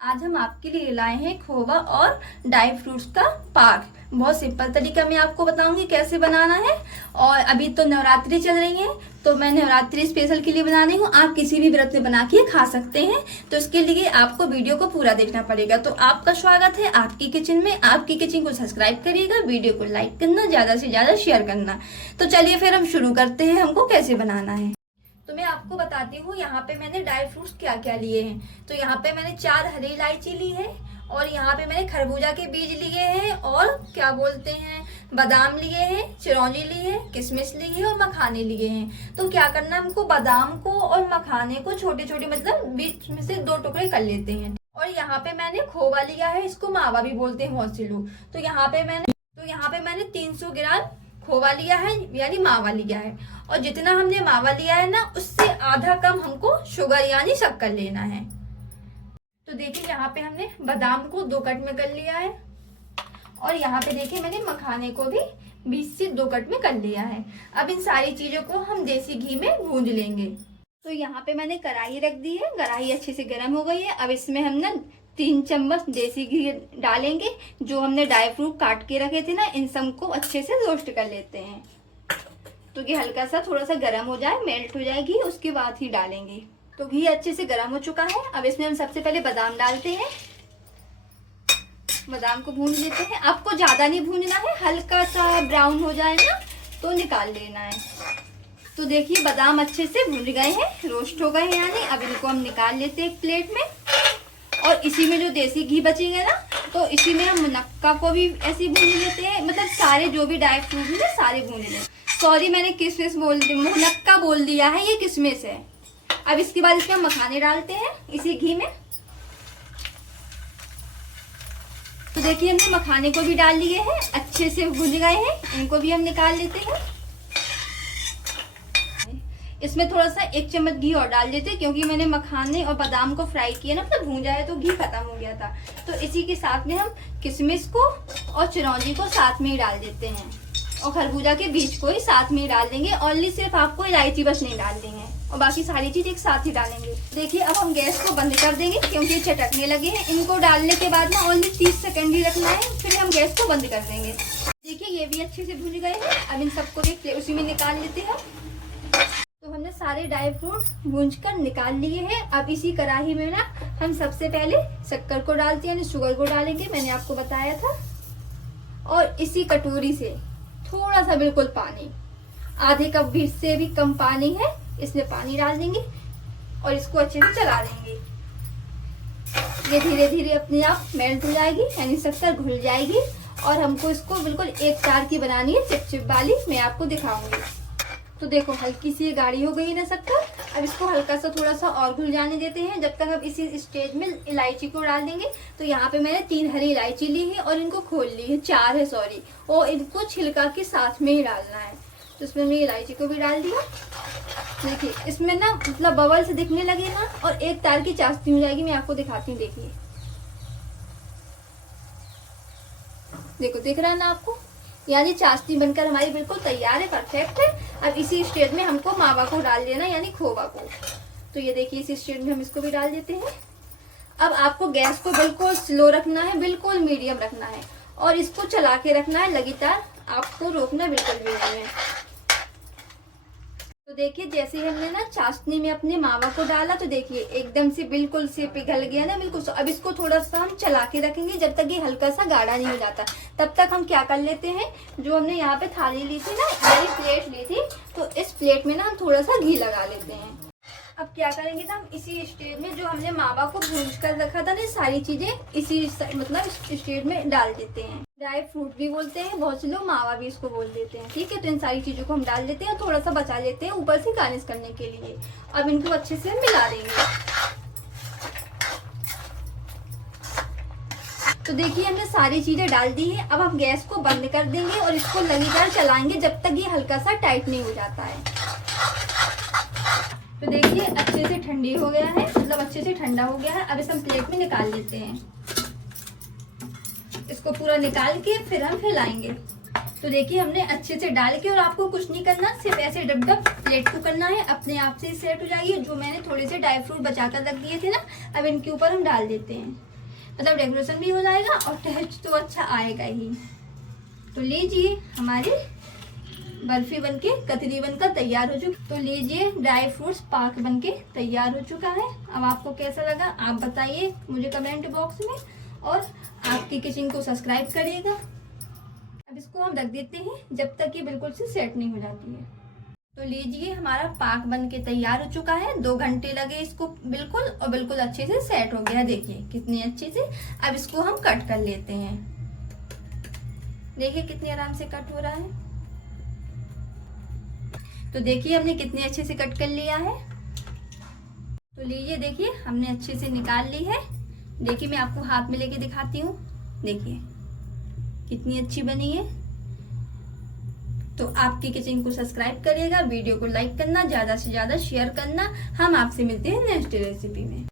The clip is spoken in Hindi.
आज हम आपके लिए लाए हैं खोवा और ड्राई फ्रूट्स का पाक। बहुत सिंपल तरीका मैं आपको बताऊंगी कैसे बनाना है। और अभी तो नवरात्रि चल रही है, तो मैं नवरात्रि स्पेशल के लिए बना रही हूँ। आप किसी भी व्रत में बना के खा सकते हैं, तो इसके लिए आपको वीडियो को पूरा देखना पड़ेगा। तो आपका स्वागत है आपकी किचन में। आपकी किचन को सब्सक्राइब करिएगा, वीडियो को लाइक करना, ज्यादा से ज्यादा शेयर करना। तो चलिए फिर हम शुरू करते हैं, हमको कैसे बनाना है। तो मैं आपको बताती हूँ यहाँ पे मैंने ड्राई फ्रूट्स क्या क्या लिए हैं। तो यहाँ पे मैंने 4 हरी इलायची ली है, और यहाँ पे मैंने खरबूजा के बीज लिए हैं, और क्या बोलते हैं बादाम लिए हैं, चिरौंजी ली है, किशमिश ली है, और मखाने लिए हैं। तो क्या करना है, हमको बादाम को और मखाने को छोटे छोटे मतलब बीच में से 2 टुकड़े कर लेते हैं। और यहाँ पे मैंने खोवा लिया है, इसको मावा भी बोलते हैं बहुत से लोग। तो यहाँ पे मैंने 300 ग्राम खोवा लिया है, यानी मावा लिया है। और जितना हमने मावा लिया है ना, उससे आधा कम हमको शुगर यानी शक्कर लेना है। तो देखिए यहाँ पे हमने बादाम को 2 कट में कर लिया है, और यहाँ पे देखिए मैंने मखाने को भी 20 से 2 कट में कर लिया है। अब इन सारी चीजों को हम देसी घी में भूंज लेंगे। तो यहाँ पे मैंने कढ़ाई रख दी है, कढ़ाई अच्छे से गर्म हो गई है। अब इसमें हम ना 3 चम्मच देसी घी डालेंगे। जो हमने ड्राई फ्रूट काट के रखे थे ना, इन सबको अच्छे से रोस्ट कर लेते हैं। तो घी हल्का सा थोड़ा सा गर्म हो जाए, मेल्ट हो जाए घी, उसके बाद ही डालेंगे। तो घी अच्छे से गर्म हो चुका है। अब इसमें हम सबसे पहले बादाम डालते हैं। बादाम को भून लेते हैं। आपको ज्यादा नहीं भूनना है, हल्का सा ब्राउन हो जाए ना तो निकाल लेना है। तो देखिए बादाम अच्छे से भून गए हैं, रोस्ट हो गए हैं यानी। अब इनको हम निकाल लेते हैं एक प्लेट में। और इसी में जो देसी घी बचेगा ना, तो इसी में हम मुनक्का को भी ऐसे ही भून लेते हैं। मतलब सारे जो भी ड्राई फ्रूट है सारे भून लेते हैं। सॉरी, मैंने किशमिश बोल दी, मुनक्का बोल दिया है, ये किशमिश है। अब इसके बाद इसमें हम मखाने डालते हैं इसी घी में। तो देखिए हमने मखाने को भी डाल लिए हैं, अच्छे से भून गए हैं। इनको भी हम निकाल लेते हैं। इसमें थोड़ा सा 1 चम्मच घी और डाल देते हैं, क्योंकि मैंने मखाने और बादाम को फ्राई किया ना, मतलब भूंजा है, तो घी खत्म हो गया था। तो इसी के साथ में हम किशमिश को और चिरौंजी को साथ में ही डाल देते हैं, और खरबूजा के बीज को ही साथ में ही डाल देंगे। ओनली सिर्फ आपको इलायची बस नहीं डाल देंगे, और बाकी सारी चीज एक साथ ही डालेंगे। देखिए अब हम गैस को बंद कर देंगे, क्योंकि ये चटकने लगे हैं। इनको डालने के बाद ना ओनली 30 सेकंड ही रखना है, फिर हम गैस को बंद कर देंगे। देखिए ये भी अच्छे से भून गए हैं। अब इन सबको भी उसी में निकाल लेते हैं। तो हमने सारे ड्राई फ्रूट भूंज कर निकाल लिए हैं। अब इसी कढ़ाई में ना हम सबसे पहले शक्कर को डालते हैं, यानी शुगर को डालेंगे, मैंने आपको बताया था। और इसी कटोरी से थोड़ा सा बिल्कुल पानी, आधे कप भी से भी कम पानी है, इसमें पानी डाल देंगे और इसको अच्छे से चला देंगे। ये धीरे धीरे अपने आप मेल्ट हो जाएगी, यानी शक्कर घुल जाएगी। और हमको इसको बिल्कुल एक तार की बनानी है, चिपचिप वाली, मैं आपको दिखाऊंगी। तो देखो हल्की सी गाढ़ी हो गई ना शक्कर। अब इसको हल्का सा थोड़ा सा और घुल जाने देते हैं, जब तक अब इसी स्टेज में इलायची को डाल देंगे। तो यहाँ पे मैंने 3 हरी इलायची ली है, और इनको खोल ली है, 4 है सॉरी, और इनको छिलका के साथ में ही डालना है। तो इसमें मैंने इलायची को भी डाल दिया। देखिए इसमें ना मतलब बबल्स दिखने लगे ना, और एक तार की चाशनी हो जाएगी। मैं आपको दिखाती हूँ, देखिए देखो, दिख रहा है ना आपको, यानी चाशनी बनकर हमारी बिल्कुल तैयार है, परफेक्ट है। अब इसी स्टेज में हमको मावा को डाल देना, यानी खोवा को। तो ये देखिए इसी स्टेज में हम इसको भी डाल देते हैं। अब आपको गैस को बिल्कुल स्लो रखना है, बिल्कुल मीडियम रखना है, और इसको चला के रखना है लगातार, आपको रोकना बिल्कुल भी नहीं है। तो देखिए जैसे हमने ना चाशनी में अपने मावा को डाला, तो देखिए एकदम से बिल्कुल से पिघल गया ना, बिल्कुल। अब इसको थोड़ा सा हम चला के रखेंगे, जब तक ये हल्का सा गाढ़ा नहीं हो जाता। तब तक हम क्या कर लेते हैं, जो हमने यहाँ पे थाली ली थी ना, बड़ी प्लेट ली थी, तो इस प्लेट में ना हम थोड़ा सा घी लगा लेते हैं। अब क्या करेंगे ना, हम इसी स्टेज में जो हमने मावा को भूंज कर रखा था ना, सारी चीजें इसी मतलब स्टेज में डाल देते हैं। ड्राई फ्रूट भी बोलते हैं बहुत से लोग, मावा भी इसको बोल देते हैं, ठीक है। तो इन सारी चीजों को हम डाल देते हैं, और थोड़ा सा बचा लेते हैं ऊपर से गार्निश करने के लिए। अब इनको अच्छे से मिला देंगे। तो देखिए हमने सारी चीजें डाल दी है। अब हम गैस को बंद कर देंगे, और इसको लगातार चलाएंगे जब तक ये हल्का सा टाइट नहीं हो जाता है। तो देखिए अच्छे से ठंडी हो गया है, मतलब अच्छे से ठंडा हो गया है। अब इसे हम प्लेट में निकाल लेते हैं। इसको पूरा निकाल के फिर हम फैलाएंगे। तो देखिए हमने अच्छे से डाल के, और आपको कुछ नहीं करना, सिर्फ ऐसे डब डब प्लेट को करना है, अपने आप से सेट हो जाएगी। जो मैंने थोड़े से ड्राई फ्रूट बचा कर रख दिए थे ना, अब इनके ऊपर हम डाल देते हैं। मतलब डेकोरेशन भी हो जाएगा और टेस्ट तो अच्छा आएगा ही। तो लीजिए हमारी बर्फी बनके कतरी बनकर तैयार हो चुकी। तो लीजिए ड्राई फ्रूट्स पाक बनके तैयार हो चुका है। अब आपको कैसा लगा आप बताइए मुझे कमेंट बॉक्स में, और आपकी किचन को सब्सक्राइब करिएगा। अब इसको हम रख देते हैं जब तक ये बिल्कुल से सेट नहीं हो जाती है। तो लीजिए हमारा पाक बनके तैयार हो चुका है। 2 घंटे लगे इसको बिल्कुल, और बिल्कुल अच्छे से सेट हो गया। देखिए कितने अच्छे से। अब इसको हम कट कर लेते हैं। देखिए कितने आराम से कट हो रहा है। तो देखिए हमने कितने अच्छे से कट कर लिया है। तो लीजिए देखिए हमने अच्छे से निकाल ली है। देखिए मैं आपको हाथ में लेके दिखाती हूँ। देखिए कितनी अच्छी बनी है। तो आपकी किचन को सब्सक्राइब करिएगा, वीडियो को लाइक करना, ज्यादा से ज्यादा शेयर करना। हम आपसे मिलते हैं नेक्स्ट रेसिपी में।